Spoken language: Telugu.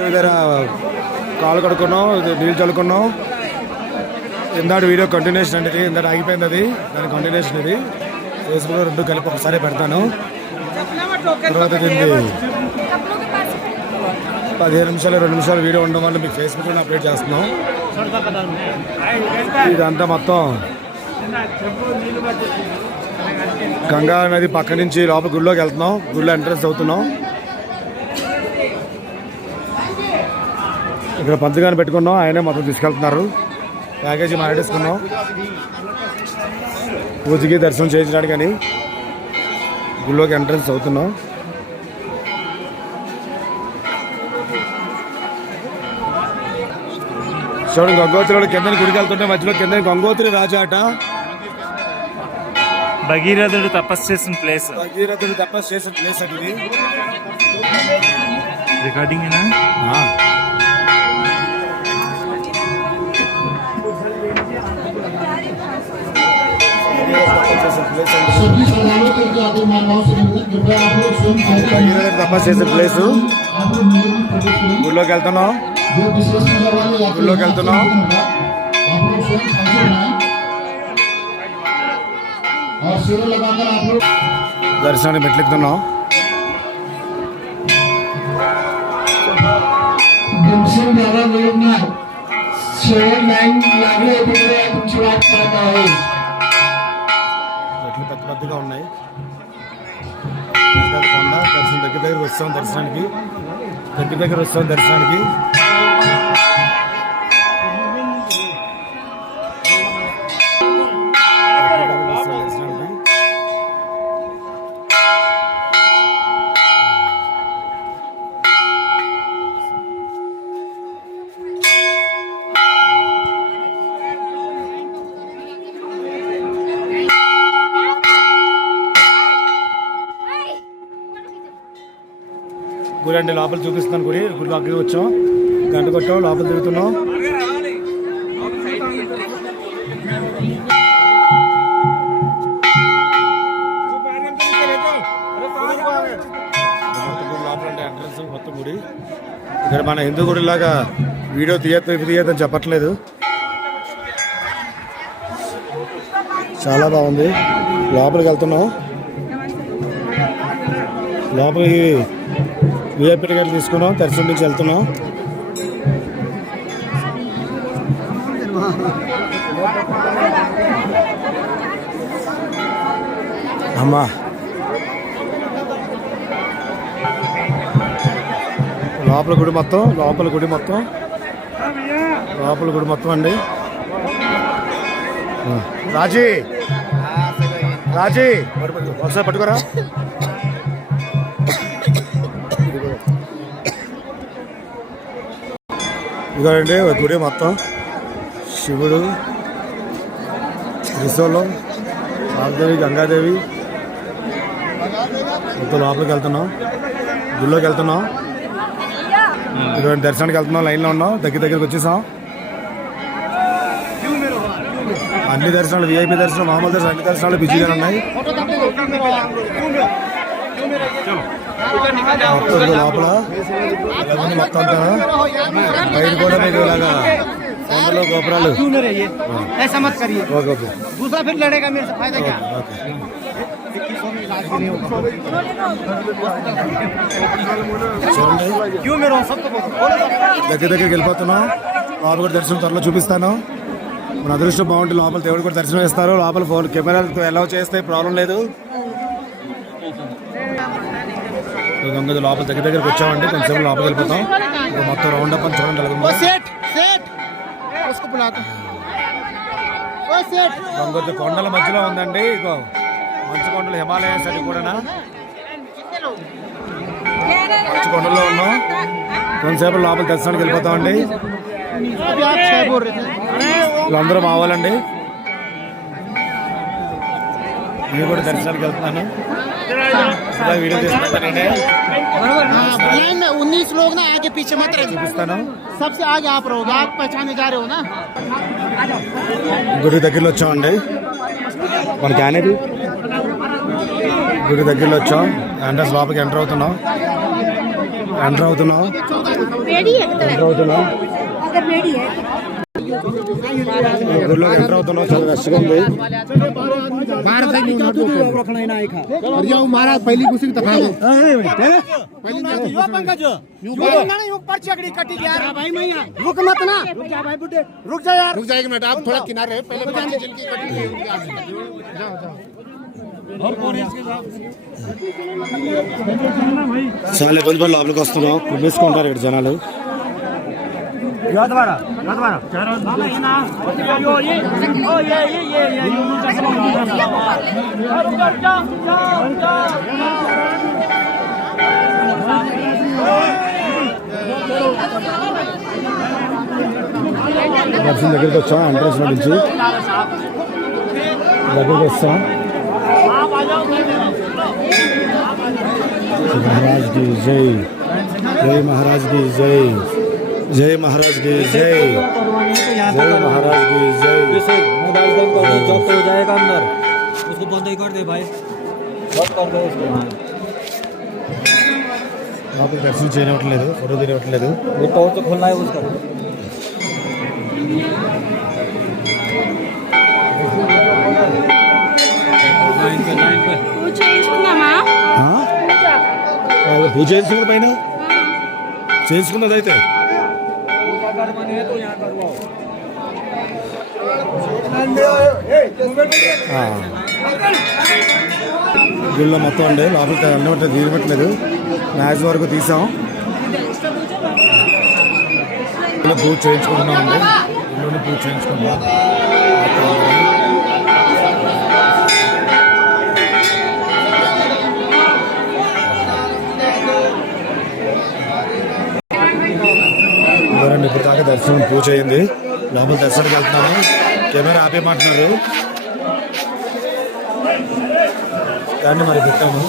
దగ్గర కాలు కడుక్కున్నాం, నీళ్ళు చల్లుకున్నాం. ఇందాటి వీడియో కంటిన్యూషన్ అండి, ఇది ఇందాటి ఆగిపోయింది, అది దాని కంటిన్యూషన్. ఇది ఫేస్బుక్లో రెండు కలిపి ఒకసారి పెడతాను. తర్వాత దీన్ని 15 నిమిషాలు 2 నిమిషాలు వీడియో ఉండడం వల్ల మీకు ఫేస్బుక్లో అప్డేట్ చేస్తున్నాం. ఇదంతా మొత్తం గంగా నది పక్క నుంచి లోపల గుడిలోకి వెళ్తున్నాం. గుడిలో ఎంట్రన్స్ అవుతున్నాం. ఇక్కడ పంచగాని పెట్టుకున్నాం, ఆయనే మొత్తం తీసుకెళ్తున్నారు. ప్యాకేజీ మాట్లాడేసుకున్నాం. పూజకి దర్శనం చేయించడానికి కానీ గుడిలోకి ఎంట్రన్స్ అవుతున్నాం. చూడండి, గంగోత్రి కింద గుడికి వెళ్తుంటే మధ్యలో కింద గంగోత్రి రాజు ఆట. భగీరథుడు తపస్సు చేసిన ప్లేస్. భగీరథుడు తపస్సు చేసిన ప్లేస్ అది. రికార్డింగ్ తపస్సు చేసిన ప్లేసు. గుడిలోకి వెళ్తున్నాం. దర్శనానికి మెట్లెక్కుతున్నాం. మెట్లు పెద్ద పెద్దగా ఉన్నాయి. దగ్గర వస్తాం దర్శనానికి. గుడి అంటే లోపల చూపిస్తున్నాను. గుడి అక్కడికి వచ్చాం, గంట కొట్టాం, లోపల తిరుగుతున్నాం. లోపల అంటే ఎంట్రన్స్ మొత్తం గుడి. ఇక్కడ మన హిందూ గుడి లాగా వీడియో తీయద్దని చెప్పట్లేదు. చాలా బాగుంది. లోపలికి వెళ్తున్నాం. లోపలికి విఐపి టికెట్ తీసుకున్నాం. దర్శనం నుంచి వెళ్తున్నాం. అమ్మా, లోపల గుడి మొత్తం అండి. రాజీ ఒకసారి పట్టుకోరా. ఇదండి గుడి మొత్తం. శివుడు, త్రిశూలం, పార్వదేవి, గంగాదేవి మొత్తం లోపలికి వెళ్తున్నాం. గుడిలోకి వెళ్తున్నాం. ఇటువంటి దర్శనానికి వెళ్తున్నాం. లైన్లో ఉన్నాం. దగ్గరికి వచ్చేసాం. అన్ని దర్శనాలు, విఐపి దర్శనం, మామూలు దర్శనం, అన్ని దర్శనాలు బిజీగా ఉన్నాయి. లోపల మొత్తం అంతా బయట కూడా మీకు ఇలాగా కొండలో గోపురాలు. దగ్గరికి వెళ్ళిపోతున్నాం. లోపల కూడా దర్శనం త్వరలో చూపిస్తాను. మన అదృష్టం బాగుంటే లోపల దేవుడు కూడా దర్శనం ఇస్తారు. లోపల ఫోన్ కెమెరాలతో అలౌ చేస్తే ప్రాబ్లం లేదు. గంగ లోపల దగ్గరికి వచ్చామండి. కొంచెం లోపలికి వెళ్ళిపోతాం. మొత్తం రౌండ్ అప్ అని చూడండి. గంగోత్రి కొండల మధ్యలో ఉందండి. ఇగో మంచు కొండలు, హిమాలయాస్ అది కూడా మంచు కొండల్లో ఉన్నాం. కొంతసేపు లోపల దర్శనానికి వెళ్ళిపోతామండి. వీళ్ళందరూ మావాలండి. నేను కూడా దర్శనానికి వెళ్తున్నాను. वीडियो 19 लोग ना आगे पीछे मत रहिए, सबसे आगे आप रहोगे, आप पहचाने जा रहे हो ना। గుడి దగ్గరలో వచ్చామండి. మన క్యానేది గుడి దగ్గరలో వచ్చాం. ఎంట్రన్స్ లోపలికి ఎంటర్ అవుతున్నాం. ఎంటర్ అవుతున్నాం. గుడిలో ఎంటర్ అవుతున్నాం. చాలా రష్గా ఉంది. महाराज पहली कुछ दिखा दो रुक मत ना रुक जा यार रुक जाएगा बेटा आप थोड़ा किनारे पहले पर्ची जिनकी कटी है చాలా ఇబ్బంది పడి లోపలికి వస్తున్నాం. కుమ్మేసుకుంటారు ఇక్కడ జనాలు. దర్శనం దగ్గరికి వచ్చాం. ఎంట్రన్స్ నుంచి దగ్గరికి వస్తాం. महाराज की जय. जय महाराज की जय. जय महाराज की जय. जय महाराज की जय. जब तो हो जाएगा अंदर उसको बंद ही कर दे भाई. बंद कर दो उसको. లోపల దర్శనం చేయనివ్వట్లేదు. ఫోటో తీయట్లేదు. वो टॉर्च खोलना है उसका. పూజ చేయించుకున్న పైన చేయించుకున్నది అయితే గుళ్ళో మొత్తం అండి. లోపలికి అన్నమాట తీయట్లేదు. మ్యాచ్ వరకు తీసాం. పూజ చేయించుకుంటున్నాం అండి. ఇంట్లోనే పూజ చేయించుకుంటున్నాం. ఇప్పుడు దాకా దర్శనం పూజ అయింది. లోపల దర్శనానికి వెళ్తున్నాను. కెమెరా ఆపేయమంటున్నారు కానీ మరి పెట్టాము.